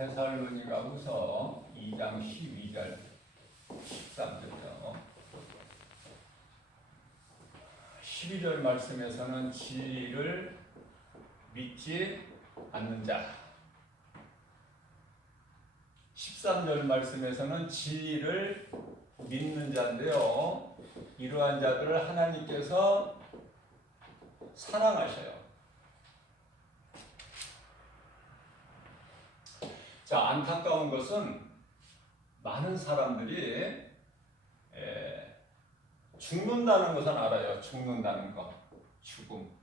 데살로니가후서 2장 12절 13절이요. 12절 말씀에서는 진리를 믿지 않는 자, 13절 말씀에서는 진리를 믿는 자인데요. 이러한 자들을 하나님께서 사랑하셔요. 자, 안타까운 것은 많은 사람들이 죽는다는 것은 알아요. 죽는다는 것. 죽음.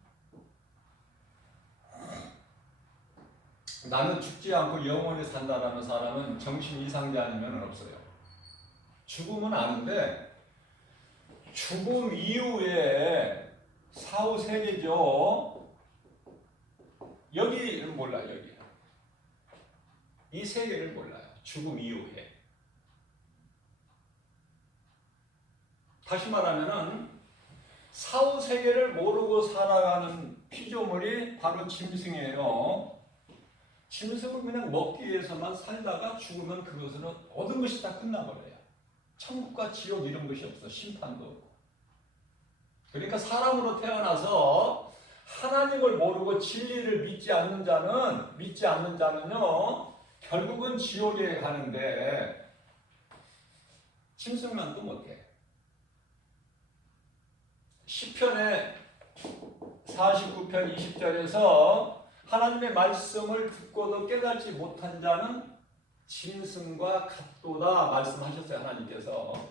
나는 죽지 않고 영원히 산다라는 사람은 정신 이상자 아니면 없어요. 죽음은 아는데 죽음 이후에 사후 세계죠. 여기를 몰라요. 여기. 이 세계를 몰라요. 죽음 이후에. 다시 말하면은 사후 세계를 모르고 살아가는 피조물이 바로 짐승이에요. 짐승은 그냥 먹기 위해서만 살다가 죽으면 그것으로 모든 것이 다 끝나버려요. 천국과 지옥 이런 것이 없어. 심판도 없고. 그러니까 사람으로 태어나서 하나님을 모르고 진리를 믿지 않는 자는요 결국은 지옥에 가는데 짐승만 또 못해. 시편의 49편 20절에서 하나님의 말씀을 듣고도 깨닫지 못한 자는 짐승과 같도다 말씀하셨어요. 하나님께서.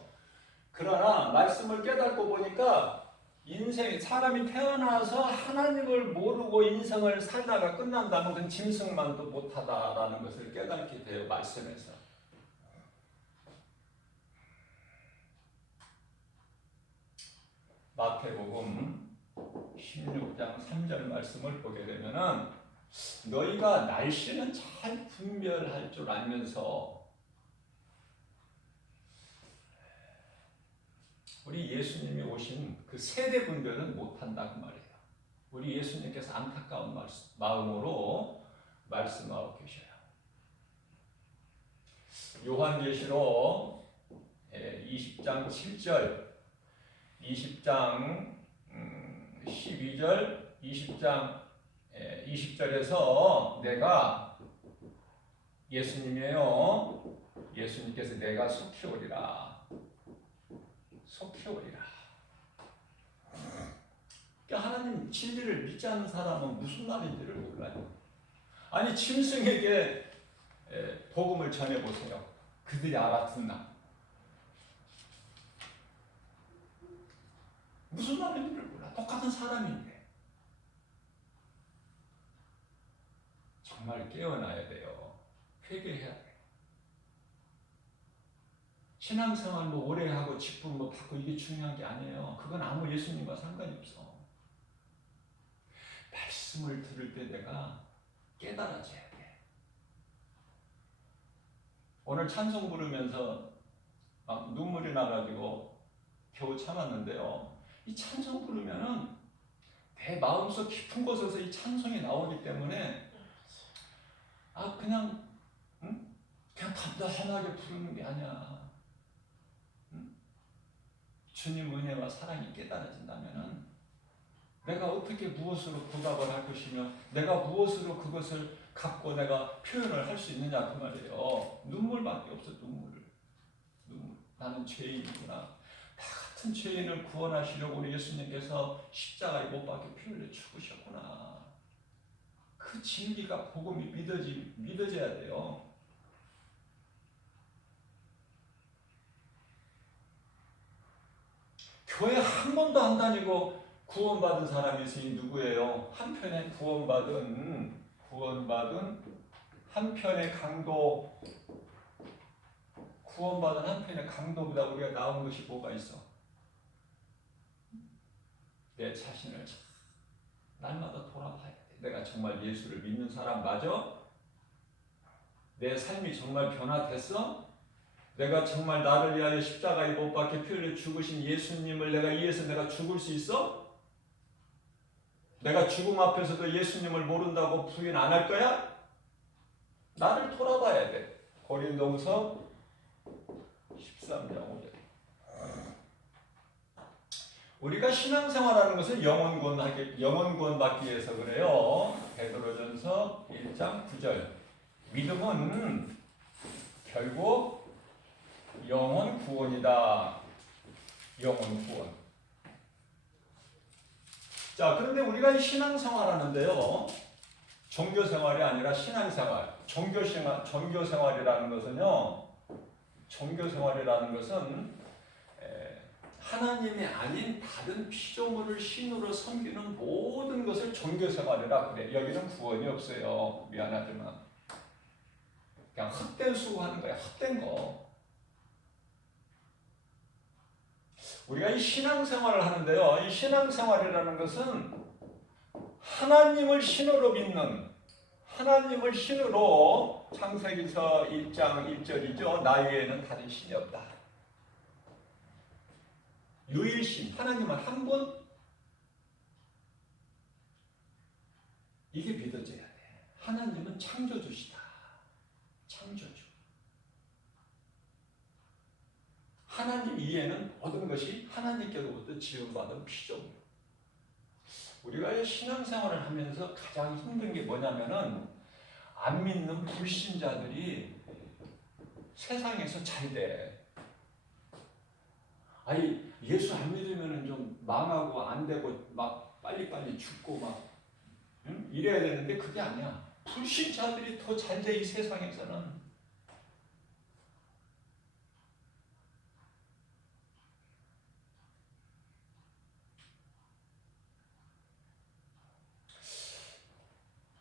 그러나 말씀을 깨닫고 보니까 사람이 태어나서 하나님을 모르고 인생을 살다가 끝난다면 그건 짐승만도 못하다라는 것을 깨닫게 돼요. 말씀에서. 마태복음 16장 3절 말씀을 보게 되면은 너희가 날씨는 잘 분별할 줄 알면서 우리 예수님이 오신 그 세대 분별은 못한다 그 말이에요. 우리 예수님께서 안타까운 마음으로 말씀하고 계셔요. 요한계시록 20장 7절 20장 12절 20장 20절에서 내가 예수님이에요. 예수님께서 내가 속히 오리라. 속히 오리라. 그러니까 하나님 진리를 믿지 않는 사람은 무슨 말인지를 몰라요. 아니 짐승에게 복음을 전해보세요. 그들이 알아듣나? 무슨 말인지를 몰라. 똑같은 사람인데. 정말 깨어나야 돼요. 회개해야 돼요. 신앙생활 오래 하고 직분 받고 이게 중요한 게 아니에요. 그건 아무 예수님과 상관이 없어. 말씀을 들을 때 내가 깨달아져야 돼. 오늘 찬송 부르면서 막 눈물이 나가지고 겨우 참았는데요. 이 찬송 부르면은 내 마음속 깊은 곳에서 이 찬송이 나오기 때문에 그냥 담담하게 부르는 게 아니야. 주님 은혜와 사랑이 깨달아진다면은 내가 어떻게 무엇으로 보답을 할 것이며 내가 무엇으로 그것을 갖고 내가 표현을 할 수 있느냐 그 말이에요. 눈물밖에 없어. 눈물. 나는 죄인이구나. 다 같은 죄인을 구원하시려고 우리 예수님께서 십자가에 못 박혀 피 흘려 죽으셨구나. 그 진리가 복음이 믿어져야 돼요. 교회 한 번도 안 다니고 구원받은 사람이 있으니 누구예요? 한편에 구원받은 한편의 강도, 구원받은 한편의 강도보다 우리가 나은 것이 뭐가 있어? 내 자신을 날마다 돌아봐야 돼. 내가 정말 예수를 믿는 사람 맞아? 내 삶이 정말 변화됐어? 내가 정말 나를 위하여 십자가에 못 박혀 피 흘려 죽으신 예수님을 내가 위해서 내가 죽을 수 있어? 내가 죽음 앞에서도 예수님을 모른다고 부인 안 할 거야? 나를 돌아봐야 돼. 고린도후서 13장 5절. 우리가 신앙생활하는 것은 영혼 받기 위해서 그래요. 베드로전서 1장 9절. 믿음은 결국 영혼 구원이다. 영혼 구원. 자, 그런데 우리가 신앙생활 하는데요. 종교생활이 아니라 신앙생활. 종교생활이라는 것은 하나님이 아닌 다른 피조물을 신으로 섬기는 모든 것을 종교생활이라 그래. 여기는 구원이 없어요. 미안하지만. 그냥 헛된 수고하는 거야. 헛된 거. 우리가 이 신앙생활을 하는데요. 이 신앙생활이라는 것은 하나님을 신으로 믿는, 하나님을 신으로, 창세기서 1장 1절이죠. 나 외에는 다른 신이 없다. 유일신, 하나님은 한 분, 이게 믿어져야 돼. 하나님은 창조주시다. 창조주. 하나님 이외에는 모든 것이 하나님께로부터 지음받은 피조물. 우리가 이 신앙생활을 하면서 가장 힘든 게 뭐냐면은 안 믿는 불신자들이 세상에서 잘 돼. 아니 예수 안 믿으면은 좀 망하고 안 되고 막 빨리빨리 죽고 막 이래야 되는데 그게 아니야. 불신자들이 더 잘 돼 이 세상에서는.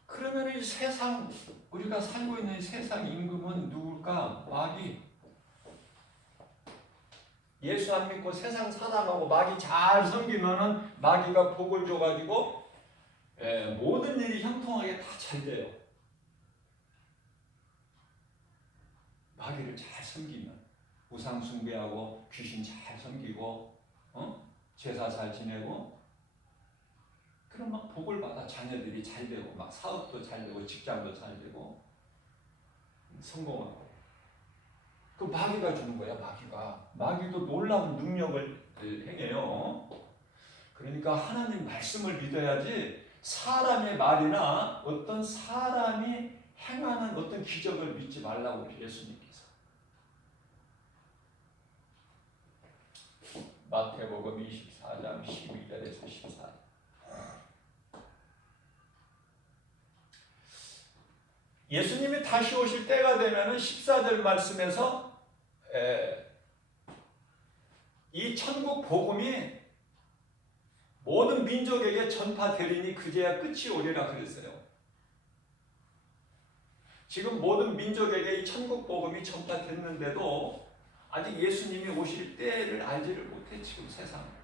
그러면 이 세상 우리가 살고 있는 세상 임금은 누굴까? 마귀. 예수 안 믿고 세상 사람하고 마귀 잘 섬기면은 마귀가 복을 줘가지고 모든 일이 형통하게 다 잘 돼요. 마귀를 잘 섬기면 우상 숭배하고 귀신 잘 섬기고 제사 잘 지내고 그럼 막 복을 받아. 자녀들이 잘 되고 막 사업도 잘 되고 직장도 잘 되고 성공하고. 그 마귀가 주는 거야. 마귀도 놀라운 능력을 행해요. 그러니까 하나님 말씀을 믿어야지 사람의 말이나 어떤 사람이 행하는 어떤 기적을 믿지 말라고 예수님께서. 마태복음 24장 12절에서 14절. 예수님이 다시 오실 때가 되면은 14절 말씀에서 이 천국 복음이 모든 민족에게 전파되리니 그제야 끝이 오리라 그랬어요. 지금 모든 민족에게 이 천국 복음이 전파됐는데도 아직 예수님이 오실 때를 알지를 못해 지금 세상.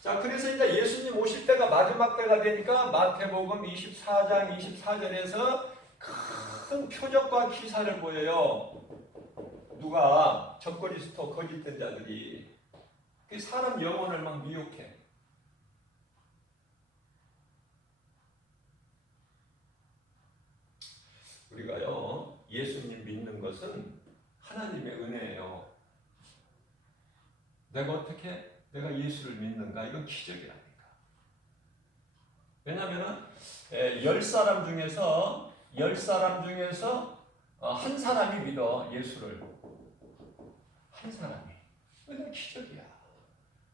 자, 그래서 이제 예수님 오실 때가 마지막 때가 되니까 마태복음 24장 24절에서 큰 표적과 기사를 보여요. 누가? 적그리스도 거짓된 자들이 그 사람 영혼을 막 미혹해. 우리가요 예수님 믿는 것은 하나님의 은혜예요. 내가 예수를 믿는가? 이건 기적이라니까. 왜냐하면 10사람 중에서 한 사람이 믿어 예수를. 한 사람이. 이건 기적이야.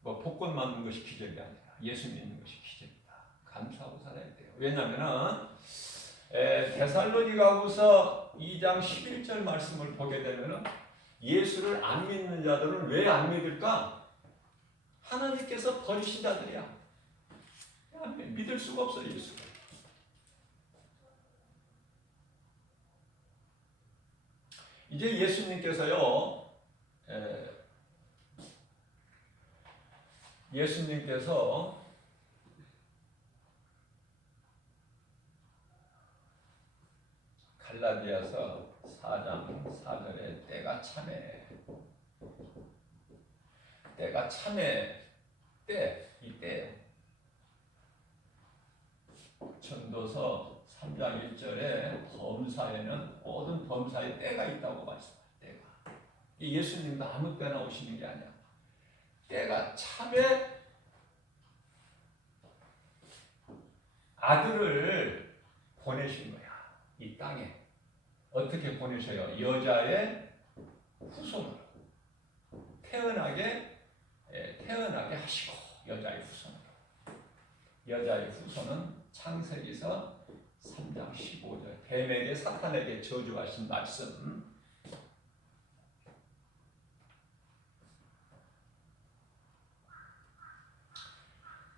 뭐 복권 맞는 것이 기적이 아니라 예수 믿는 것이 기적이다. 감사하고 살아야 돼요. 왜냐하면 데살로니가후서 2장 11절 말씀을 보게 되면 예수를 안 믿는 자들은 왜 안 믿을까? 하나님께서 버리신 자들이야. 믿을 수가 없어 예수를. 이제 예수님께서 갈라디아서 4장 4절에 때가 참해. 때가 참해. 이 때예요. 전도서 3장 1절에 범사에는 모든 범사에 때가 있다고 말씀해요. 때가. 예수님도 아무 때나 오시는 게 아니야. 때가 참에 아들을 보내신 거야. 이 땅에. 어떻게 보내셔요? 여자의 후손으로. 태어나게 하시고, 여자의 후손으로. 여자의 후손은 창세기서 3장 15절. 뱀에게 사탄에게 저주하신 말씀.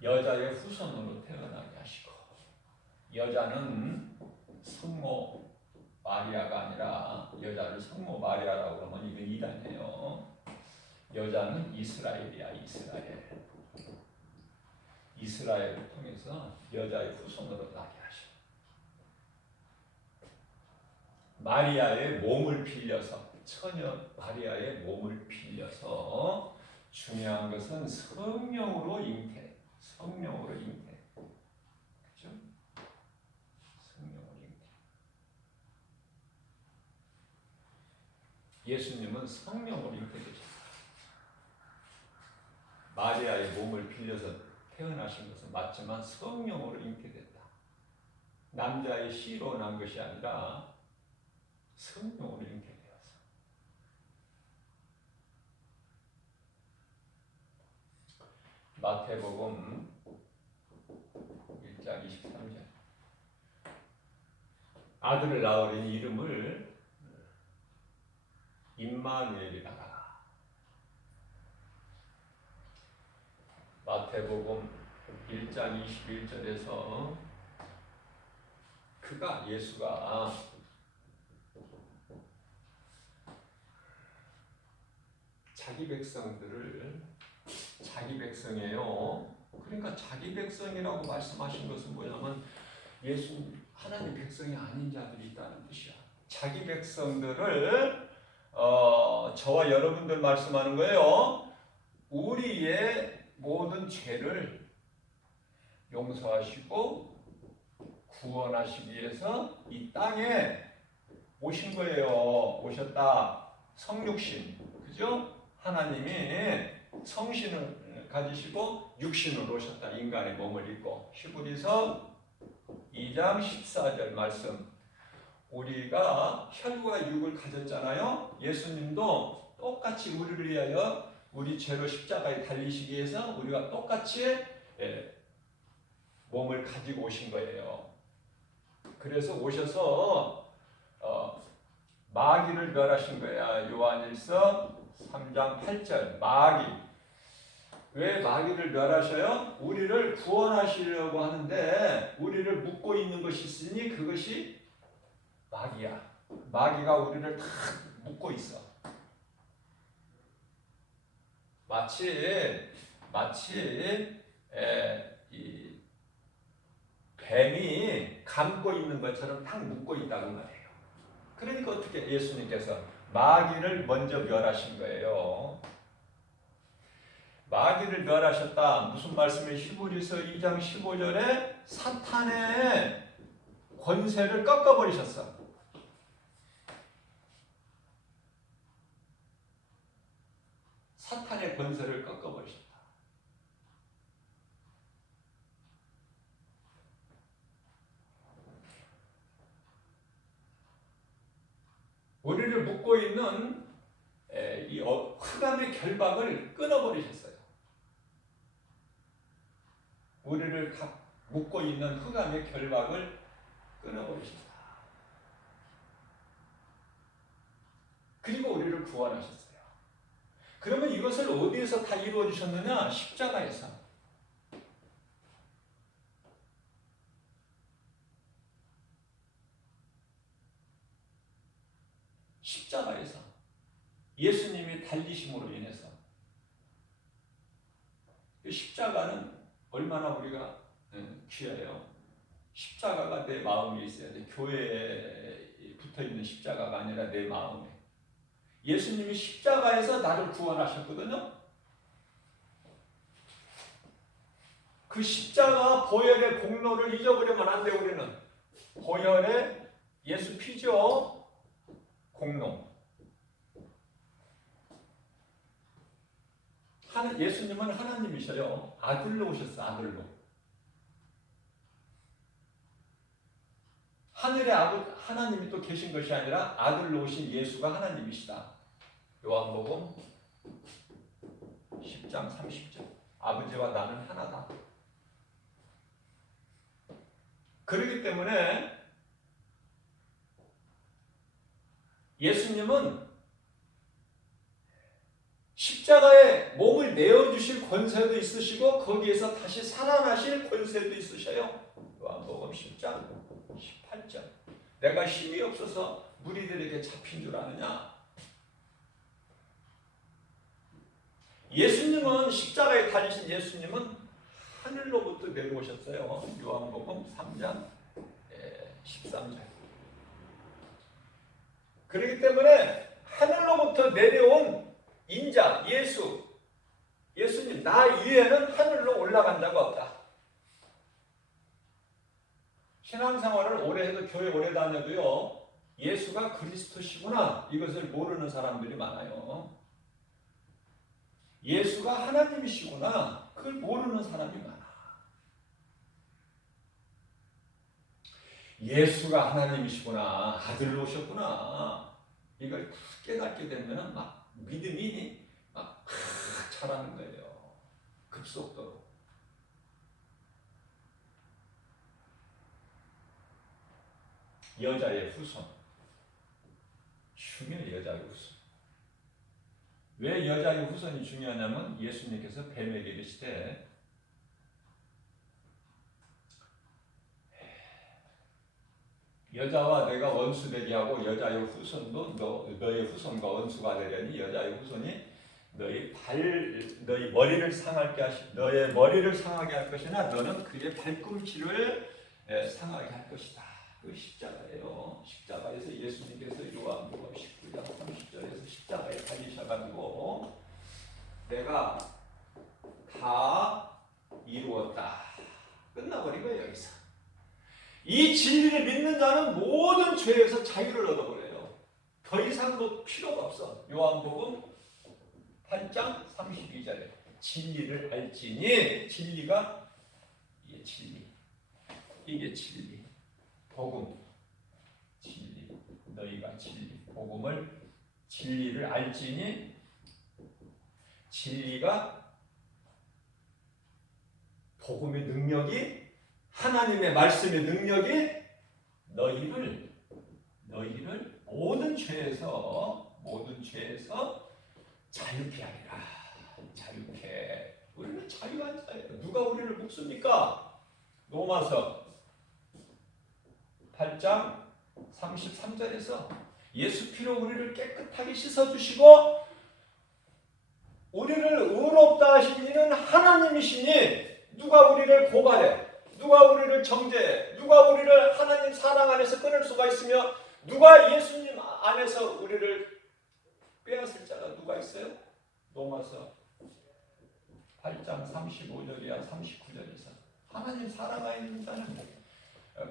여자의 후손으로 태어나게 하시고, 여자는 성모 마리아가 아니라 여자를 성모 마리아라고 그러면 이건 이단이에요. 여자는 이스라엘이야. 이스라엘을 통해서 여자의 후손으로 나게 하셔. 마리아의 몸을 빌려서, 처녀 마리아의 몸을 빌려서, 중요한 것은 성령으로 잉태. 그죠? 성령으로 잉태. 예수님은 성령으로 잉태되셨다. 마리아의 몸을 빌려서 태어나신 것은 맞지만 성령으로 잉태됐다. 남자의 씨로 난 것이 아니라 성령으로 잉태되었어. 마태복음 1장 23절. 아들을 낳으리니 이름을 임마누엘이라 하라. 마태복음 1장 21절에서 예수가 자기 백성들을, 자기 백성이에요. 그러니까 자기 백성이라고 말씀하신 것은 뭐냐면 하나님 백성이 아닌 자들이 있다는 뜻이야. 자기 백성들을 저와 여러분들 말씀하는 거예요. 우리의 모든 죄를 용서하시고 구원하시기 위해서 이 땅에 오신 거예요. 오셨다. 성육신. 그죠? 하나님이 성신을 가지시고 육신으로 오셨다. 인간의 몸을 입고. 히브리서 2장 14절 말씀. 우리가 혈과 육을 가졌잖아요. 예수님도 똑같이 우리를 위하여 우리 죄로 십자가에 달리시기 위해서 우리가 똑같이 몸을 가지고 오신 거예요. 그래서 오셔서 마귀를 멸하신 거야. 요한일서 3장 8절. 왜 마귀를 멸하셔요? 우리를 구원하시려고 하는데 우리를 묶고 있는 것이 있으니 그것이 마귀야. 마귀가 우리를 다 묶고 있어. 마치 이 뱀이 감고 있는 것처럼 딱 묶고 있다는 말이에요. 그러니까 어떻게 예수님께서 마귀를 먼저 멸하신 거예요. 마귀를 멸하셨다. 무슨 말씀이에요? 히브리서 2장 15절에 사탄의 권세를 꺾어버리셨어. 사탄의 권세를 꺾어버리셨다. 우리를 묶고 있는 이 흑암의 결박을 끊어버리셨어요. 우리를 묶고 있는 흑암의 결박을 끊어버리셨다. 그리고 우리를 구원하셨어요. 그러면 이것을 어디에서 다 이루어 주셨느냐? 십자가에서. 십자가에서. 예수님이 달리심으로 인해서. 십자가는 얼마나 우리가 귀해요. 십자가가 내 마음에 있어야 돼. 교회에 붙어있는 십자가가 아니라 내 마음에. 예수님이 십자가에서 나를 구원하셨거든요. 그 십자가 보혈의 공로를 잊어버리면 안 돼. 우리는 보혈의 예수 피죠. 공로. 예수님은 하나님이셔요. 아들로 오셨어. 아들로. 하늘에 하나님이 또 계신 것이 아니라 아들로 오신 예수가 하나님이시다. 요한복음 10장 30절. 아버지와 나는 하나다. 그렇기 때문에 예수님은 십자가에 몸을 내어주실 권세도 있으시고 거기에서 다시 살아나실 권세도 있으셔요. 요한복음 10장 18절. 내가 힘이 없어서 무리들에게 잡힌 줄 아느냐? 예수님은 십자가에 달리신 예수님은 하늘로부터 내려오셨어요. 요한복음 3장 13절. 그렇기 때문에 하늘로부터 내려온 인자, 예수님, 나 이외에는 하늘로 올라간 자가 없다. 신앙생활을 오래 해도 교회 오래 다녀도요, 예수가 그리스도시구나 이것을 모르는 사람들이 많아요. 예수가 하나님이시구나 그걸 모르는 사람이 많아. 예수가 하나님이시구나, 아들로 오셨구나, 이걸 다 깨닫게 되면 막 믿음이 막 자라는 거예요. 급속도로. 여자의 후손. 중요해요, 여자의 후손. 왜 여자의 후손이 중요하냐면 예수님께서 뱀에게 이르시되 여자와 내가 원수 되게 하고 여자의 후손도 너의 후손과 원수가 되려니 여자의 후손이 너의 머리를 상하게 너의 머리를 상하게 할 것이나 너는 그의 발꿈치를 상하게 할 것이다. 그 십자가예요. 십자가에서 예수님께서 요한복음 19장 30절에서 십자가에 달리셔가지고 내가 다 이루었다. 끝나버린 거예요, 여기서. 이 진리를 믿는 자는 모든 죄에서 자유를 얻어버려요. 더 이상 뭐 필요가 없어. 요한복음 8장 32절에 진리를 알지니, 진리가 이게 진리. 이게 진리. 복음. 진리. 너희가 진리. 복음을 진리를 알지니, 진리가 복음의 능력이, 하나님의 말씀의 능력이 너희를 모든 죄에서 자유케 하리라. 자유케. 우리는 자유한 자예요. 누가 우리를 묶습니까? 로마서 8장 33절에서 예수 피로 우리를 깨끗하게 씻어주시고 우리를 의롭다 하신 이는 하나님이시니 누가 우리를 고발해? 누가 우리를 정죄해? 누가 우리를 하나님 사랑 안에서 끊을 수가 있으며 누가 예수님 안에서 우리를 빼앗을 자가 누가 있어요? 로마서 8장 35절이야 39절에서 하나님 사랑 안에 있는 자는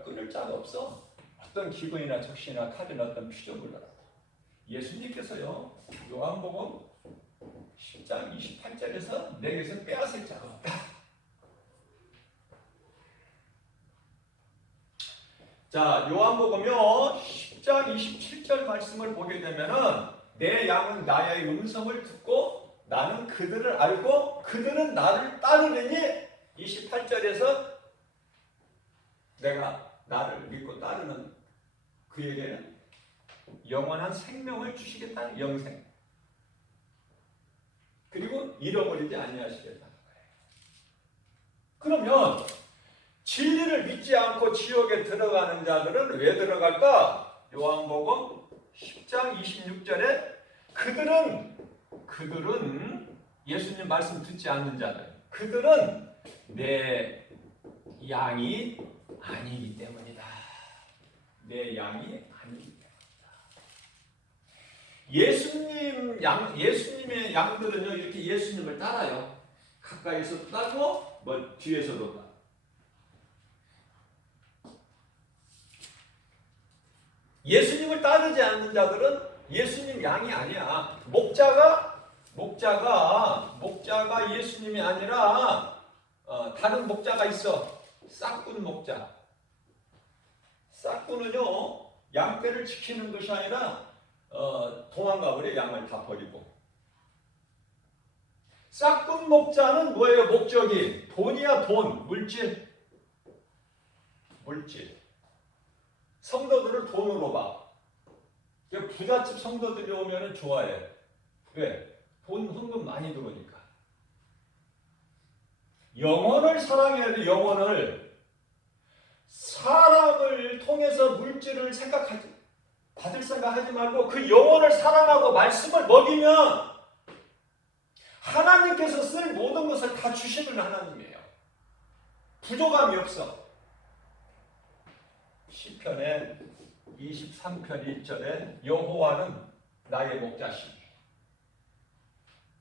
끊을 자가 없어. 어떤 기근이나 적신이나 칼이나 어떤 피조물이라도. 예수님께서요 요한복음 10장 28절에서 내게서 빼앗을 자가 없다. 자, 요한복음요 10장 27절 말씀을 보게 되면은 내 양은 나의 음성을 듣고 나는 그들을 알고 그들은 나를 따르느니 28절에서 내가 나를 믿고 따르는 그에게는 영원한 생명을 주시겠다는 영생. 그리고 잃어버리지 아니하시겠다는 거예요. 그러면 진리를 믿지 않고 지옥에 들어가는 자들은 왜 들어갈까? 요한복음 10장 26절에 그들은 예수님 말씀 듣지 않는 자들, 그들은 내 양이 아니기 때문이다. 내 양이 아니기 때문이다. 예수님의 양들은요 이렇게 예수님을 따라요. 가까이서 따고 뒤에서도 따. 예수님을 따르지 않는 자들은 예수님 양이 아니야. 목자가 예수님이 아니라 다른 목자가 있어. 싹꾼 목자. 싹꾼은요 양떼를 지키는 것이 아니라 도망가 버려. 양을 다 버리고. 싹꾼 목자는 뭐예요? 목적이 돈이야. 돈, 물질. 성도들을 돈으로 봐. 부잣집 성도들이 오면 좋아해. 왜? 돈 헌금 많이 들어오니까. 영혼을 사랑해야 돼. 영혼을. 사람을 통해서 물질을 받을 생각하지 말고 그 영혼을 사랑하고 말씀을 먹이면 하나님께서 쓸 모든 것을 다 주시는 하나님이에요. 부족함이 없어. 시편의 23편 1절에 여호와는 나의 목자시니.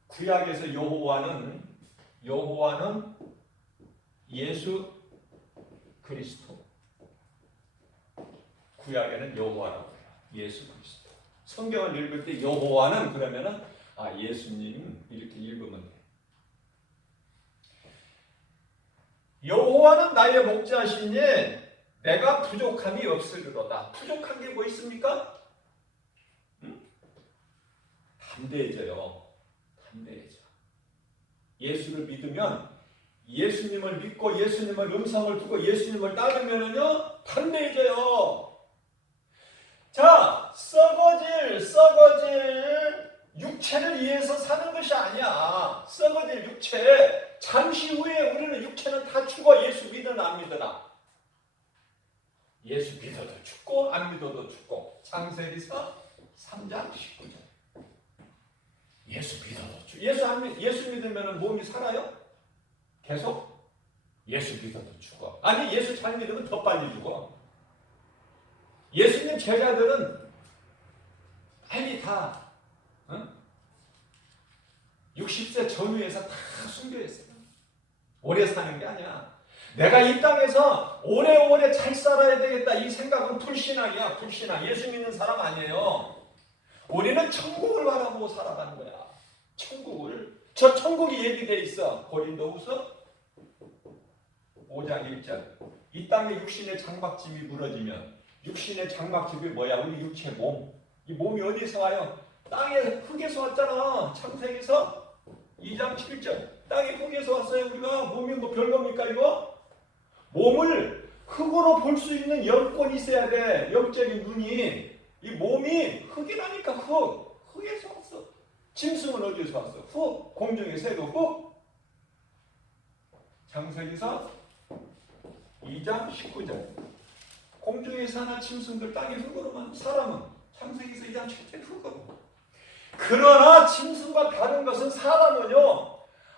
구약에서 여호와는 예수 그리스도. 구약에는 여호와라고 해요. 예수 그리스도. 성경을 읽을 때 여호와는 그러면은 예수님 이렇게 읽으면 돼. 여호와는 나의 목자시니 내가 부족함이 없으리로다. 부족한 게 뭐 있습니까? 담대해져요. 예수를 믿으면, 예수님을 믿고 예수님을 음성을 두고 예수님을 따르면은요 담대해져요. 자, 썩어질 육체를 위해서 사는 것이 아니야. 썩어질 육체. 잠시 후에 우리는 육체는 다 죽어. 예수 믿으나 안 믿으나. 예수 믿어도 죽고 안 믿어도 죽고. 창세기서 3장 19절. 예수 믿어도 죽고. 예수 믿으면 몸이 살아요? 계속? 예수 믿어도 죽어. 아니 예수 잘 믿으면 더 빨리 죽어. 예수님 제자들은 빨리 다 60세 전후에서 다 순교했어요. 오래 사는 게 아니야. 내가 이 땅에서 오래오래 잘 살아야 되겠다 이 생각은 불신앙이야. 불신앙. 예수 믿는 사람 아니에요. 우리는 천국을 바라보고 살아가는 거야. 천국을. 저 천국이 얘기되어 있어. 고린도후서 5장 1절. 이 땅에 육신의 장막집이 무너지면, 육신의 장막집이 뭐야? 우리 육체 몸. 이 몸이 어디서 와요? 땅의 흙에서 왔잖아. 창세기서 2장 7절. 땅의 흙에서 왔어요. 우리가 몸이 뭐 별겁니까 이거? 몸을 흙으로 볼 수 있는 영권이 있어야 돼. 영적인 눈이. 이 몸이 흙이라니까. 흙에서 왔어. 짐승은 어디서 왔어? 흙. 공중의 새도 흙. 창세기서 2장 19절. 공중에 사는 짐승들 땅의 흙으로만, 사람은 창세기서 2장 7절 흙으로. 그러나 짐승과 다른 것은 사람은요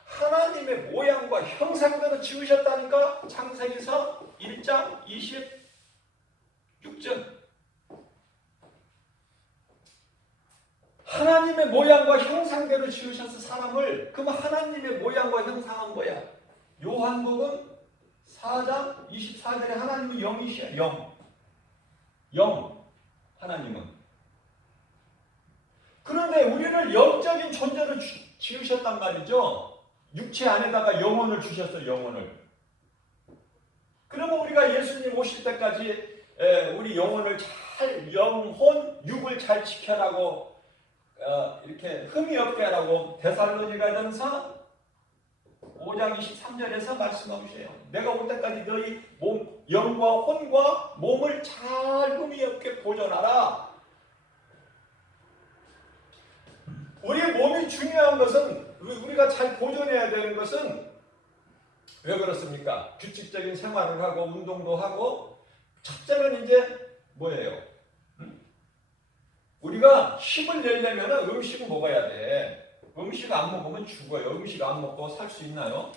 하나님의 모양과 형상대로 지으셨다니까. 창세기서 1장 26절. 하나님의 모양과 형상대로 지으셔서 사람을. 그럼 하나님의 모양과 형상은 뭐야? 요한복음 4장 24절에 하나님은 영이시야. 영. 하나님은. 그런데 우리를 영적인 존재로 지으셨단 말이죠. 육체 안에다가 영혼을 주셨어요. 영혼을. 그러면 우리가 예수님 오실 때까지 우리 영혼을 잘, 영혼, 육을 잘 지켜라고 이렇게 흠이 없게 하라고 데살로니가전서 5장 23절에서 말씀하세요. 내가 올 때까지 너희 몸, 영과 혼과 몸을 잘 흠이 없게 보존하라. 우리 몸이 중요한 것은, 우리가 잘 보존해야 되는 것은 왜 그렇습니까? 규칙적인 생활을 하고 운동도 하고. 첫째는 이제 뭐예요? 우리가 힘을 내려면 음식을 먹어야 돼. 음식 안 먹으면 죽어요. 음식 안 먹고 살 수 있나요?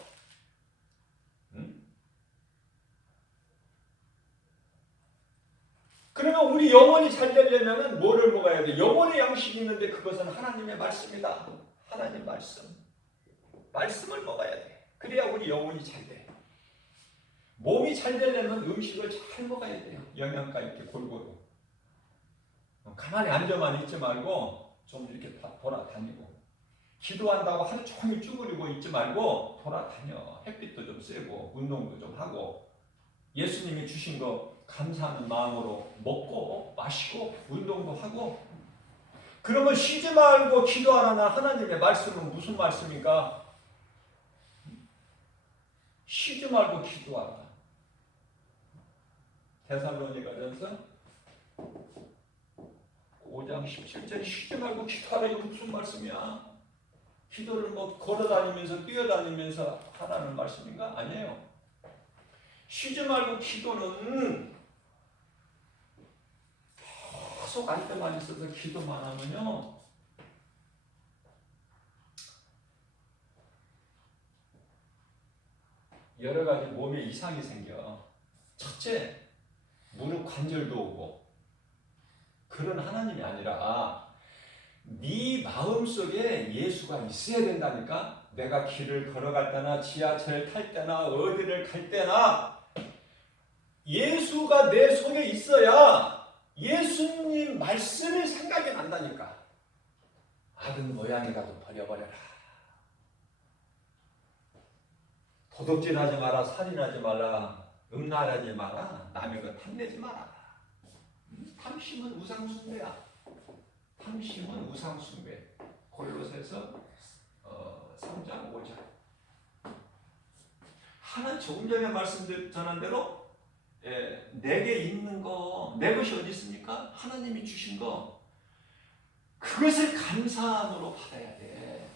그러면 우리 영혼이 잘 되려면 뭐를 먹어야 돼? 영혼의 양식이 있는데 그것은 하나님의 말씀이다. 하나님 말씀. 말씀을 먹어야 돼. 그래야 우리 영혼이 잘 돼. 몸이 잘 되려면 음식을 잘 먹어야 돼요. 영양가 있게 골고루. 가만히 앉아만 있지 말고 좀 이렇게 돌아다니고, 기도한다고 하루 종일 쭈그리고 있지 말고 돌아다녀. 햇빛도 좀 쐬고 운동도 좀 하고, 예수님이 주신 거 감사하는 마음으로 먹고 마시고 운동도 하고. 그러면 쉬지 말고 기도하라는 하나님의 말씀은 무슨 말씀입니까? 쉬지 말고 기도하라. 데살로니가전서 5장 17절 쉬지 말고 기도하라. 이거 무슨 말씀이야? 기도를 뭐 걸어다니면서 뛰어다니면서 하라는 말씀인가? 아니에요. 쉬지 말고 기도는 계속 앉아만 있어서 기도만 하면요, 여러 가지 몸에 이상이 생겨. 첫째, 무릎 관절도 오고. 그런 하나님이 아니라 네 마음속에 예수가 있어야 된다니까. 내가 길을 걸어갈 때나 지하철 탈 때나 어디를 갈 때나 예수가 내 속에 있어야 예수님 말씀이 생각이 난다니까. 악은 모양이라도 버려버려라. 도둑질하지 마라. 살인하지 마라. 음란하지 마라. 남의 것 탐내지 마라. 탐심은 우상숭배야. 탐심은 우상숭배. 골로새서 3장 5절. 하나님 조금 전에 말씀 전한 대로 내게 있는 거, 내 것이 어디 있습니까? 하나님이 주신 거, 그것을 감사함으로 받아야 돼.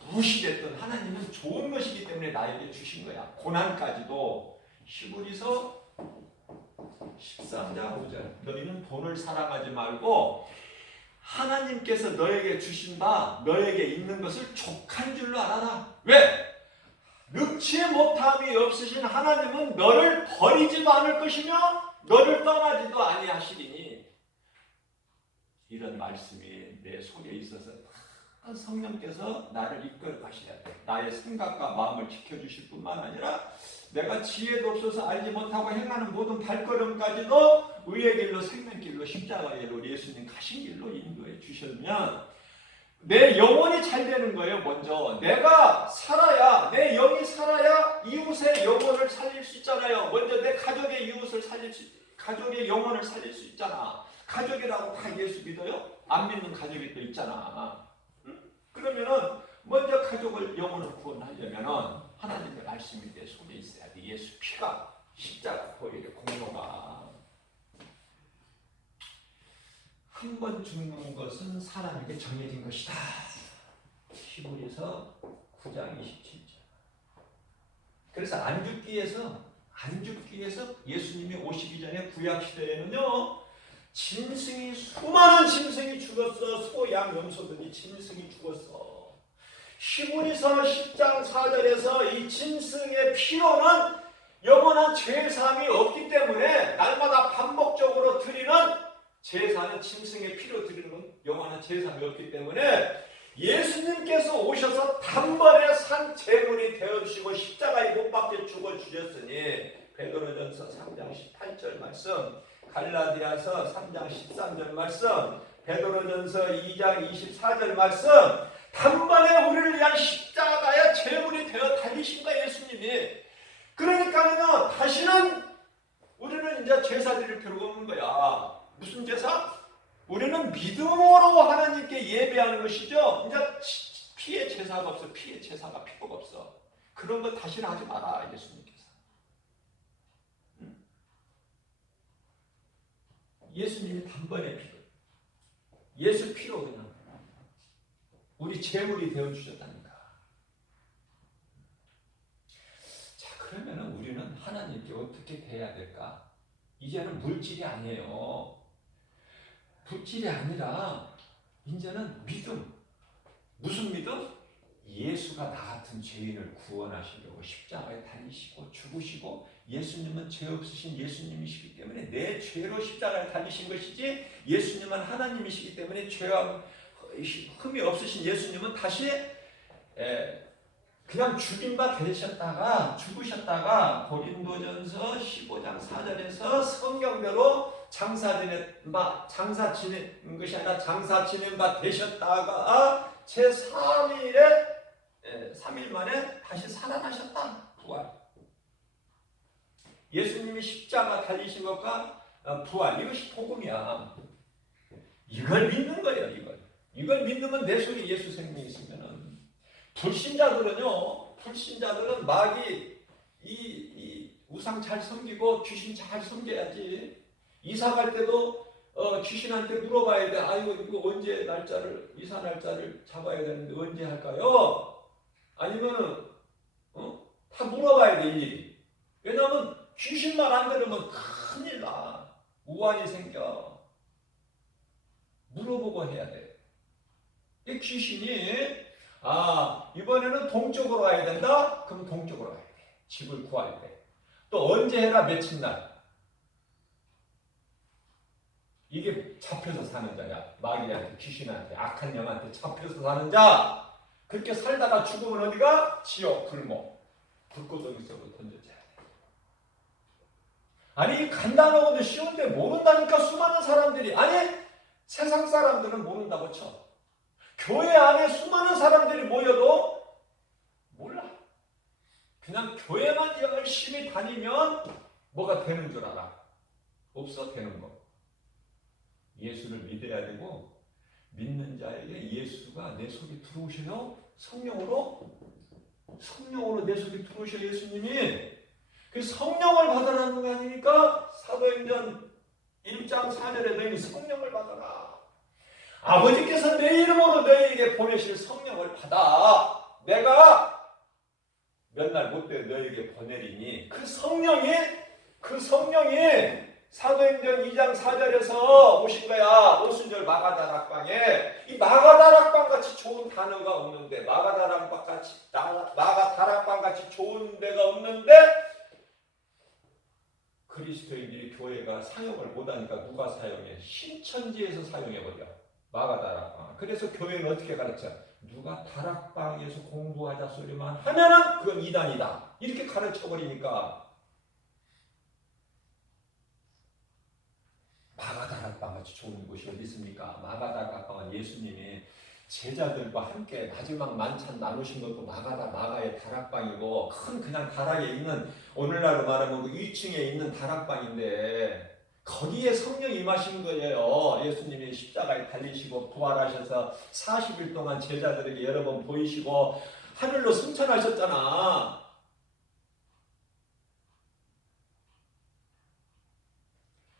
무엇이 됐든 하나님은 좋은 것이기 때문에 나에게 주신 거야. 고난까지도. 히브리서 13장 5절. 너희는 돈을 사랑하지 말고 하나님께서 너에게 주신 바, 너에게 있는 것을 족한 줄로 알아라. 왜? 능치 못함이 없으신 하나님은 너를 버리지도 않을 것이며 너를 떠나지도 아니하시리니. 이런 말씀이 내 속에 있어서 성령께서 나를 이끌어 가셔야 돼. 나의 생각과 마음을 지켜주실 뿐만 아니라 내가 지혜도 없어서 알지 못하고 행하는 모든 발걸음까지도 의의 길로, 생명길로, 십자가의 길로, 예수님 가신 길로 인도해 주시면 내 영혼이 잘 되는 거예요. 먼저 내가 살아야, 내 영이 살아야 이웃의 영혼을 살릴 수 있잖아요. 먼저 내 가족의 이웃을 살릴 수, 가족의 영혼을 살릴 수 있잖아. 가족이라고 다 예수 믿어요? 안 믿는 가족이 또 있잖아. 그러면은 먼저 가족을, 영혼을 구원하려면은 하나님의 말씀이 내 속에 있어야 돼. 예수 피가, 십자가 보혈의 공로가. 한 번 죽는 것은 사람에게 정해진 것이다. 히브리서 9장 27절. 그래서 안 죽기 위해서 예수님이 오시기 전에 구약 시대에는요, 짐승이, 수많은 짐승이 죽었어. 소, 양, 염소들이 짐승이 죽었어. 히브리서 10장 4절에서 이 짐승의 피로는 영원한 죄사함이 없기 때문에 날마다 반복적으로 드리는 제사는, 짐승의 피로 드리는 영원한 제사함이 없기 때문에 예수님께서 오셔서 단번에 산 제물이 되어주시고 십자가에 못 박혀 죽어주셨으니, 베드로전서 3장 18절 말씀, 갈라디아서 3장 13절 말씀, 베드로전서 2장 24절 말씀, 단번에 우리를 위한 십자가의 제물이 되어 달리신 거예요, 예수님이. 그러니까요, 다시는 우리는 이제 제사 드릴 필요가 없는 거야. 무슨 제사? 우리는 믿음으로 하나님께 예배하는 것이죠. 이제 피의 제사가 없어. 피의 제사가 필요가 없어. 그런 거 다시는 하지 마라, 예수님께서. 예수님이 단번에 피로, 예수 피로 그냥 우리 제물이 되어 주셨다니까. 자, 그러면은 우리는 하나님께 어떻게 대해야 될까? 이제는 물질이 아니에요. 물질이 아니라 이제는 믿음. 무슨 믿음? 예수가 나 같은 죄인을 구원하시려고 십자가에 달리시고 죽으시고, 예수님은 죄 없으신 예수님이시기 때문에 내 죄로 십자가에 달리신 것이지, 예수님은 하나님이시기 때문에 죄와 흠이 없으신 예수님은 다시 그냥 죽인 바 되셨다가 죽으셨다가 고린도전서 15장 4절에서 성경대로 장사 지낸 것이 아니라 장사 지낸 바 되셨다가 제 3일 만에 다시 살아나셨다. 부활. 예수님이 십자가 달리신 것과 부활, 이것이 복음이야. 이걸 믿는 거예요. 이걸 믿으면 내 속에 예수 생명이 있으면은. 불신자들은 마귀 이 우상 잘 섬기고 귀신 잘 섬겨야지. 이사 갈 때도 귀신한테 물어봐야 돼. 아이고 이거 언제 이사 날짜를 잡아야 되는데 언제 할까요? 아니면은 다 물어봐야 돼 일일이. 왜냐하면 귀신만 안 들으면 큰일 나. 우환이 생겨. 물어보고 해야 돼. 이 귀신이 이번에는 동쪽으로 가야 된다? 그럼 동쪽으로 가야 돼. 집을 구할 때. 또 언제 해라? 며칠 날. 이게 잡혀서 사는 자야. 마귀한테, 귀신한테, 악한 영한테 잡혀서 사는 자. 그렇게 살다가 죽으면 어디가? 지옥, 불목. 불구덩이 속으로 던져져야 돼. 아니 간단하고도 쉬운데 모른다니까 수많은 사람들이. 아니 세상 사람들은 모른다고 쳐. 교회 안에 수많은 사람들이 모여도 몰라. 그냥 교회만 열심히 다니면 뭐가 되는 줄 알아. 없어 되는 거. 예수를 믿어야 되고 믿는 자에게 예수가 내 속에 들어오셔요. 성령으로 내 속에 들어오셔 예수님이. 그 성령을 받으라는 거 아닙니까? 사도행전 1장 4절에 너희는 성령을 받아라. 아버지께서 내 이름으로 너희에게 보내실 성령을 받아. 내가 몇 날 못돼 너희에게 보내리니 그 성령이 사도행전 2장 4절에서 오신 거야. 오순절 마가다락방에. 이 마가다락방 같이 좋은 단어가 없는데, 마가다락방 같이 좋은 데가 없는데 그리스도인들이 교회가 사용을 못하니까 누가 사용해? 신천지에서 사용해버려. 마가다락방. 그래서 교회는 어떻게 가르쳐? 누가 다락방에서 공부하자 소리만 하면은 그건 이단이다. 이렇게 가르쳐버리니까 마가다락방 같이 좋은 곳이 어디 있습니까? 마가다락방은 예수님이 제자들과 함께 마지막 만찬 나누신 것도 마가의 다락방이고, 큰 그냥 다락에 있는, 오늘날로 말하면 그 2층에 있는 다락방인데 거기에 성령이 임하신 거예요. 예수님이 십자가에 달리시고 부활하셔서 40일 동안 제자들에게 여러 번 보이시고 하늘로 승천하셨잖아.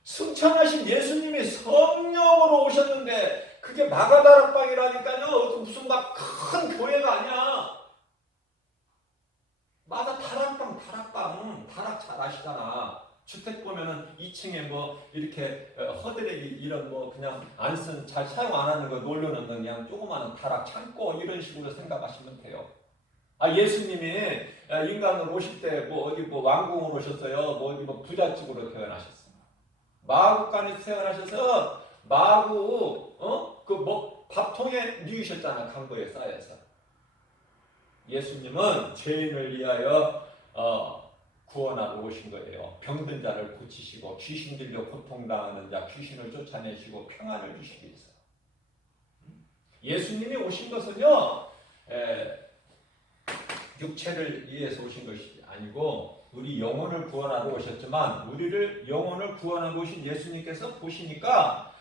승천하신 예수님이 성령으로 오셨는데 그게 마가다락방이라니까요. 무슨 막 큰 교회가 아니야. 다락방, 다락 잘 아시잖아. 주택 보면은 2층에 뭐 이렇게 허드레기 이런 뭐 그냥 잘 사용 안 하는 거 놀려놓는 그냥 조그마한 다락 창고 이런 식으로 생각하시면 돼요. 예수님이 인간으로 오실 때 뭐 어디 뭐 왕궁으로 오셨어요. 뭐 어디 뭐 부잣집으로 태어나셨어요. 마구간에 태어나셔서 그 뭐 밥통에 누이셨잖아. 강보에 쌓여서. 예수님은 죄인을 위하여 구원하러 오신 거예요. 병든 자를 고치시고 귀신 들려 고통당하는 자 귀신을 쫓아내시고 평안을 주시기 위해서. 예수님이 오신 것은요 육체를 위해서 오신 것이 아니고 우리 영혼을 구원하러 오셨지만, 우리를 영혼을 구원하러 오신 예수님께서 보시니까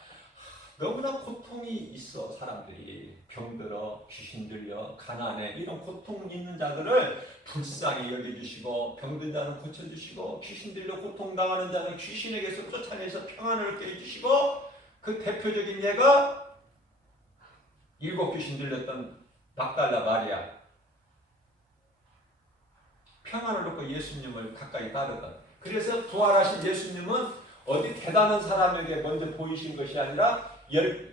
너무나 고통이 있어. 사람들이 병들어, 귀신 들려, 가난해, 이런 고통 있는 자들을 불쌍히 여겨주시고, 병든 자는 고쳐주시고, 귀신 들려 고통당하는 자는 귀신에게서 쫓아내서 평안을 얻게 해주시고, 그 대표적인 예가 7 귀신 들렸던 막달라 마리아. 평안을 얻고 예수님을 가까이 따르던. 그래서 부활하신 예수님은 어디 대단한 사람에게 먼저 보이신 것이 아니라,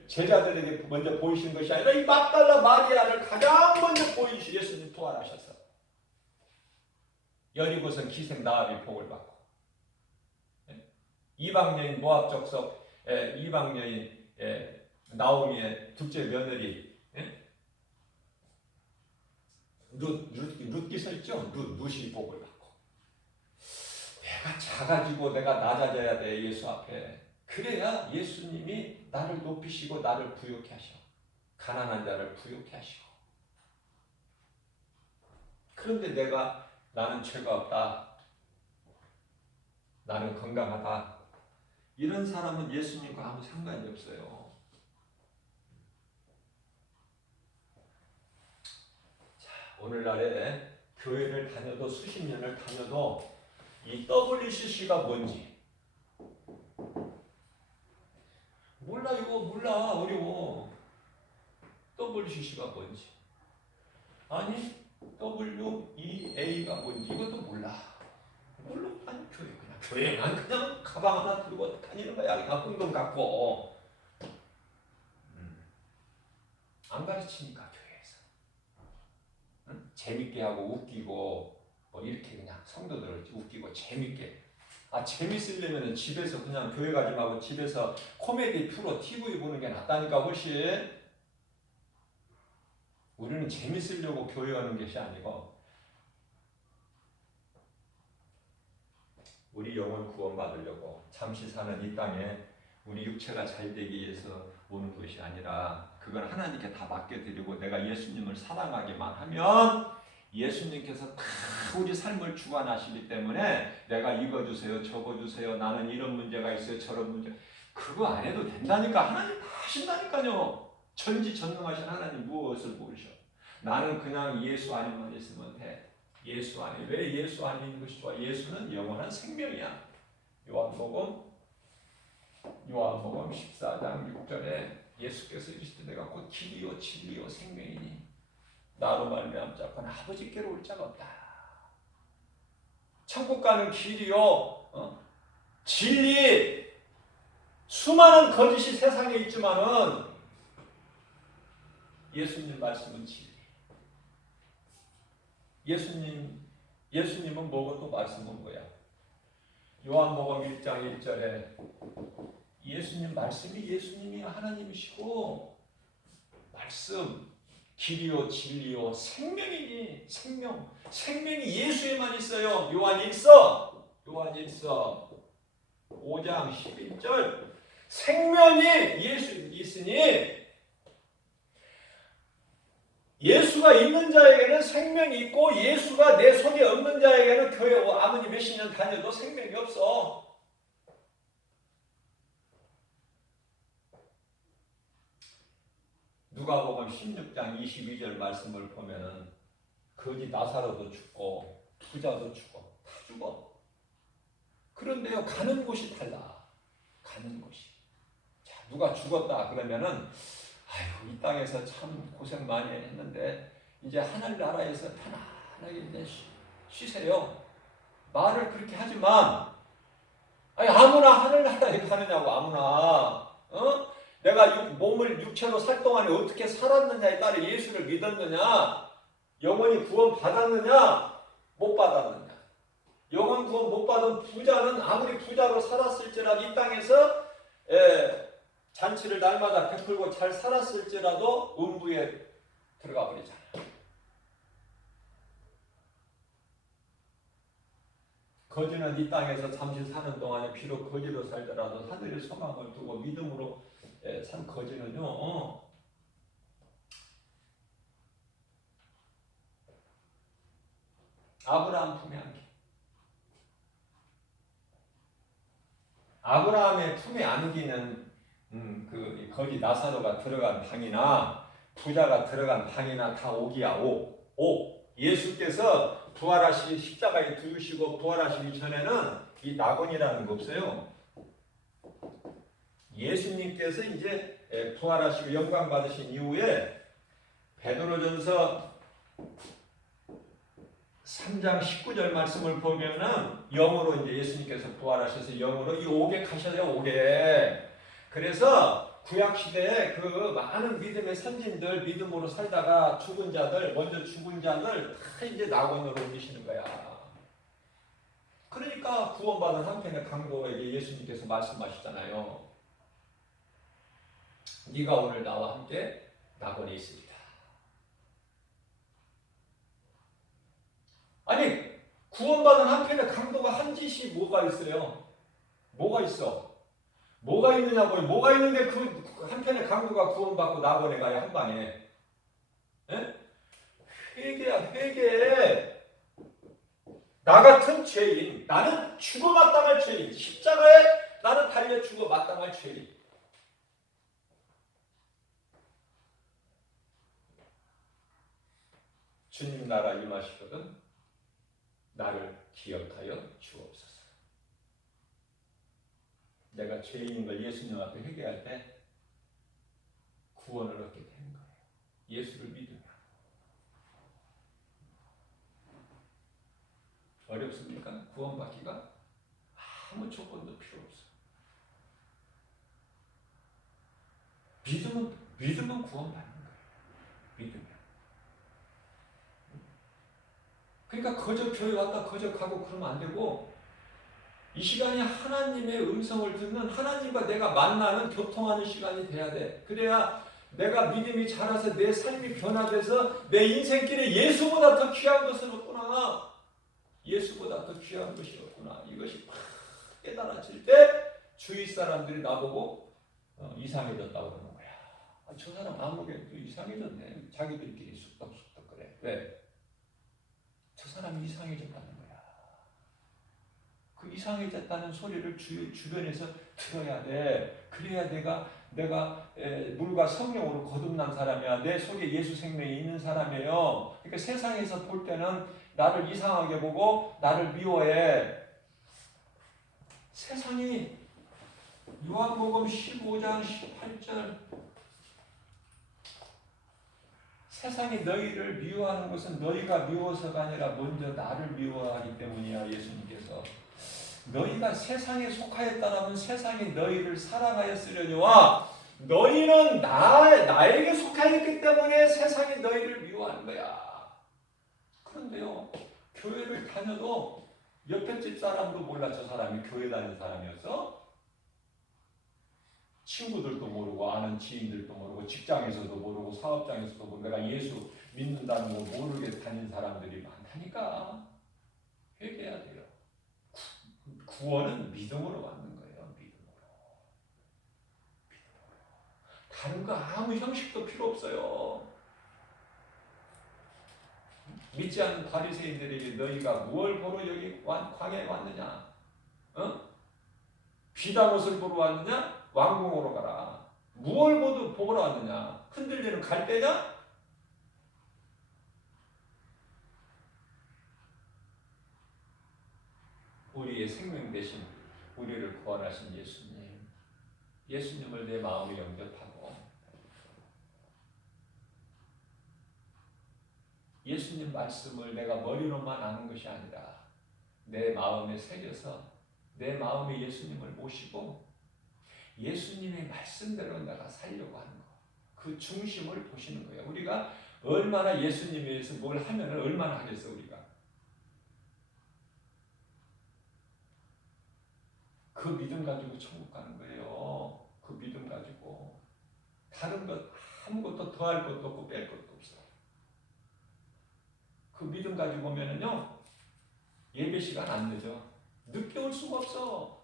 제자들에게 먼저 보이신 것이 아니라 이 막달라 마리아를 가장 먼저 보이신 예수님 부활하셔서 여리고성 기생 나합이 복을 받고, 이방 여인 모압 족속 이방 여인 나오미의 둘째 며느리 룻기 서 있죠? 룻이 복을 받고. 내가 작아지고 내가 낮아져야 돼, 예수 앞에. 그래야 예수님이 나를 높이시고 나를 부욕해 하셔. 가난한 자를 부욕해 하시고. 그런데 나는 죄가 없다. 나는 건강하다. 이런 사람은 예수님과 아무 상관이 없어요. 자, 오늘날에 교회를 다녀도 수십 년을 다녀도 이 WCC가 뭔지 몰라. 어려워. WCC가 뭔지. 아니 WEA가 뭔지 이것도 몰라. 아니 교회만 그냥 가방 하나 들고 다니는 거야. 그냥 헌금 갖고. 안 가르치니까 교회에서. 응? 재밌게 하고 웃기고 뭐 이렇게 그냥 성도들을 웃기고 재밌게. 재밌으려면 집에서 그냥 교회 가지 말고 집에서 코미디 프로 TV 보는 게 낫다니까 훨씬. 우리는 재밌으려고 교회 가는 것이 아니고 우리 영혼 구원받으려고 잠시 사는 이 땅에 우리 육체가 잘 되기 위해서 오는 것이 아니라 그걸 하나님께 다 맡겨드리고 내가 예수님을 사랑하기만 하면 예수님께서 다 우리 삶을 주관하시기 때문에 내가 이거 주세요 저거 주세요 나는 이런 문제가 있어요 저런 문제 그거 안 해도 된다니까. 하나님 다 하신다니까요. 전지전능하신 하나님 무엇을 모르셔. 나는 그냥 예수 안에만 있으면 돼. 예수 안에. 왜 예수 안에 있는 것이 좋아? 예수는 영원한 생명이야. 요한복음 14장 6절에 예수께서 이르시되 내가 곧 길이요 진리요 생명이니 나로 말미암자거나 아버지께로 올 자가 없다. 천국 가는 길이요 진리. 수많은 거짓이 세상에 있지만은 예수님 말씀은 진리. 예수님은 뭐고 또 말씀은 뭐야? 요한복음 1장 1절에 예수님 말씀이 예수님이 하나님이시고 말씀 길이요 진리요 생명이니 생명이 예수에만 있어요. 요한 1서 5장 11절 생명이 예수 있으니 예수가 있는 자에게는 생명이 있고 예수가 내 속에 없는 자에게는 교회 아무리 몇십 년 다녀도 생명이 없어. 누가복음 16장 22절 말씀을 보면은 거지 나사로도 죽고 부자도 죽고 다 죽어. 그런데요 가는 곳이 달라. 가는 곳이. 자, 누가 죽었다 그러면은 아이고 이 땅에서 참 고생 많이 했는데 이제 하늘나라에서 편안하게 이제 쉬세요. 말을 그렇게 하지만 아무나 하늘나라에 가느냐고. 아무나. 내가 몸을 육체로 살 동안에 어떻게 살았느냐에 따라 예수를 믿었느냐, 영원히 구원 받았느냐 못 받았느냐. 영원 구원 못 받은 부자는 아무리 부자로 살았을지라도 이 땅에서 잔치를 날마다 베풀고 잘 살았을지라도 음부에 들어가 버리잖아. 거지는 이 땅에서 잠시 사는 동안에 비록 거지로 살더라도 하늘의 소망을 두고 믿음으로 산 거지는요. 아브라함 품에 안겨. 아브라함의 품에 안기는 그 거지 나사로가 들어간 방이나 부자가 들어간 방이나 다 옥이야. 옥. 예수께서 부활하시기 십자가에 두시고 부활하시기 전에는 이 낙원이라는 거 없어요. 예수님께서 이제 부활하시고 영광 받으신 이후에 베드로전서 3장 19절 말씀을 보면은 영으로 이제 예수님께서 부활하셔서 영으로 이 옥에 가셔요. 옥에. 그래서 구약 시대에 그 많은 믿음의 선진들 믿음으로 살다가 죽은 자들 먼저 죽은 자들 다 이제 낙원으로 옮기시는 거야. 그러니까 구원받은 한편의 강도에게 예수님께서 말씀하시잖아요. 네가 오늘 나와 함께 낙원에 있으리라. 구원받은 한편의 강도가 한 짓이 뭐가 있어요? 뭐가 있어? 뭐가 있느냐고요? 뭐가 있는데 그 한편의 강도가 구원받고 낙원에 가요, 한 방에. 예? 회개야, 회개. 나 같은 죄인, 나는 죽어 마땅할 죄인, 십자가에 나는 달려 죽어 마땅할 죄인. 주님 나라 임하시거든 나를 기억하여 주옵소서. 내가 죄인인 걸 예수님 앞에 회개할 때 구원을 얻게 되는 거예요. 예수를 믿으면. 어렵습니까? 구원받기가 아무 조건도 필요 없어요. 믿으면 구원받는 거예요. 믿으면. 그러니까 거저 교회 왔다 거저 가고 그러면 안 되고 이 시간이 하나님의 음성을 듣는 하나님과 내가 만나는 교통하는 시간이 돼야 돼. 그래야 내가 믿음이 자라서 내 삶이 변화돼서 내 인생길에 예수보다 더 귀한 것은 없구나. 예수보다 더 귀한 것이 없구나. 이것이 팍 깨달아질 때 주위 사람들이 나보고 이상해졌다고 그러는 거야. 저 사람 아무개도 이상해졌네. 자기들끼리 쑥덕쑥덕 그래. 왜? 저 사람이 이상해졌다는 거야. 그 이상해졌다는 소리를 주변에서 들어야 돼. 그래야 내가 물과 성령으로 거듭난 사람이야. 내 속에 예수 생명이 있는 사람이에요. 그러니까 세상에서 볼 때는 나를 이상하게 보고 나를 미워해. 세상이 요한복음 15장 18절 세상이 너희를 미워하는 것은 너희가 미워서가 아니라 먼저 나를 미워하기 때문이야. 예수님께서 너희가 세상에 속하였다면 세상이 너희를 사랑하였으려니와 너희는 나에게 속하였기 때문에 세상이 너희를 미워하는 거야. 그런데요, 교회를 다녀도 옆에 집 사람도 몰라. 저 사람이 교회 다니는 사람이었어? 친구들도 모르고 아는 지인들도 모르고 직장에서도 모르고 사업장에서도 모르고 내가 예수 믿는다는 거 모르게 다닌 사람들이 많다니까. 회개해야 돼요. 구원은 믿음으로 받는 거예요. 믿음으로. 다른 거 아무 형식도 필요 없어요. 믿지 않는 바리새인들에게 너희가 무엇을 보러 여기 광야에 왔느냐? 비단옷을 보러 왔느냐? 왕궁으로 가라. 무엇을 보러 왔느냐? 흔들리는 갈대냐? 우리의 생명 대신 우리를 구원하신 예수님. 예수님을 내 마음에 영접하고 예수님 말씀을 내가 머리로만 아는 것이 아니라 내 마음에 새겨서 내 마음에 예수님을 모시고 예수님의 말씀대로 내가 살려고 하는 거. 그 중심을 보시는 거예요. 우리가 얼마나 예수님에 의해서 뭘 하면 얼마나 하겠어 우리가. 그 믿음 가지고 천국 가는 거예요. 그 믿음 가지고 다른 것 아무것도 더할 것도 없고 뺄 것도 없어. 그 믿음 가지고 오면은요 예배 시간 안 늦어. 늦게 올 수가 없어.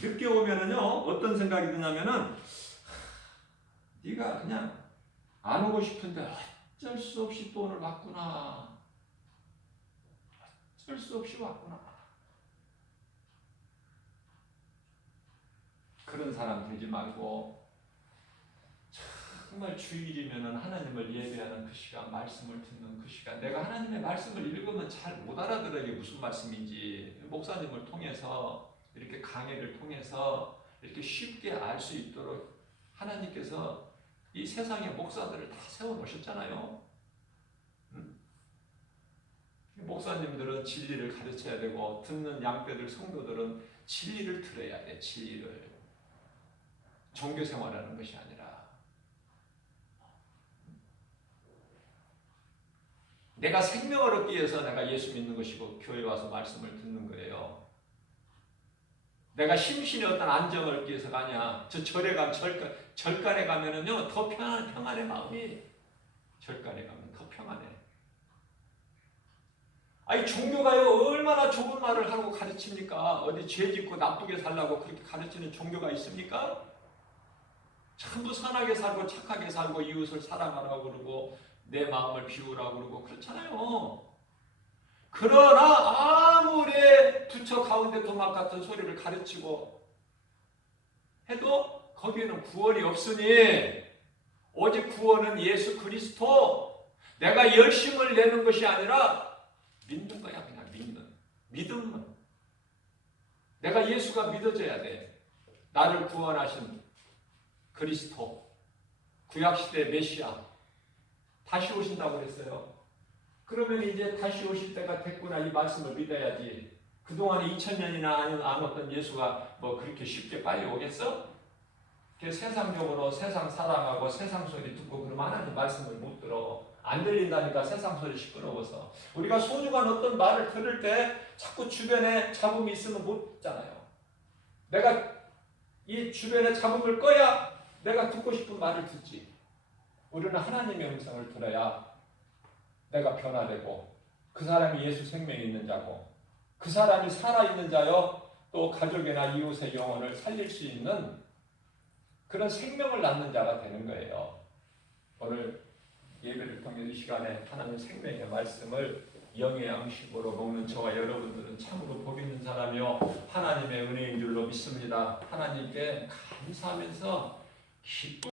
늦게 오면은요 어떤 생각이 드냐면은 네가 그냥 안 오고 싶은데 어쩔 수 없이 또 오늘 왔구나. 어쩔 수 없이 왔구나. 그런 사람 되지 말고 정말 주일이면은 하나님을 예배하는 그 시간, 말씀을 듣는 그 시간. 내가 하나님의 말씀을 읽으면 잘 못 알아들어 이게 무슨 말씀인지. 목사님을 통해서 이렇게 강해를 통해서 이렇게 쉽게 알 수 있도록 하나님께서 이 세상의 목사들을 다 세워놓으셨잖아요. 목사님들은 진리를 가르쳐야 되고 듣는 양떼들 성도들은 진리를 들어야 돼. 진리를. 종교 생활하는 것이 아니라 내가 생명을 얻기 위해서 내가 예수 믿는 것이고 교회 와서 말씀을 듣는 거예요. 내가 심신의 어떤 안정을 얻기 위해서 가냐. 저 절에 가면 절간에 가면은요 더 평안해 마음이. 절간에 가면 더 평안해. 아니 종교가요 얼마나 좋은 말을 하고 가르칩니까? 어디 죄 짓고 나쁘게 살라고 그렇게 가르치는 종교가 있습니까? 전부 선하게 살고 착하게 살고 이웃을 사랑하라고 그러고 내 마음을 비우라고 그러고 그렇잖아요. 그러나 아무리 부처 가운데 도막 같은 소리를 가르치고 해도 거기에는 구원이 없으니 오직 구원은 예수 그리스도. 내가 열심을 내는 것이 아니라 믿는 거야. 그냥 믿음만. 내가 예수가 믿어져야 돼. 나를 구원하신 그리스도, 구약시대 메시아 다시 오신다고 그랬어요. 그러면 이제 다시 오실 때가 됐구나. 이 말씀을 믿어야지. 그동안에 2000년이나 안 왔던 예수가 뭐 그렇게 쉽게 빨리 오겠어? 세상적으로 세상 사랑하고 세상 소리 듣고 그러면 하나님 말씀을 못 들어. 안 들린다니까. 세상 소리 시끄러워서. 우리가 소중한 어떤 말을 들을 때 자꾸 주변에 잡음이 있으면 못 듣잖아요. 내가 이 주변에 잡음을 꺼야 내가 듣고 싶은 말을 듣지. 우리는 하나님의 음성을 들어야 내가 변화되고 그 사람이 예수 생명이 있는 자고 그 사람이 살아있는 자요 또 가족이나 이웃의 영혼을 살릴 수 있는 그런 생명을 낳는 자가 되는 거예요. 오늘 예배를 통해 이 시간에 하나님의 생명의 말씀을 영의 양식으로 먹는 저와 여러분들은 참으로 복 있는 사람이요 하나님의 은혜인 줄로 믿습니다. 하나님께 감사하면서 기쁨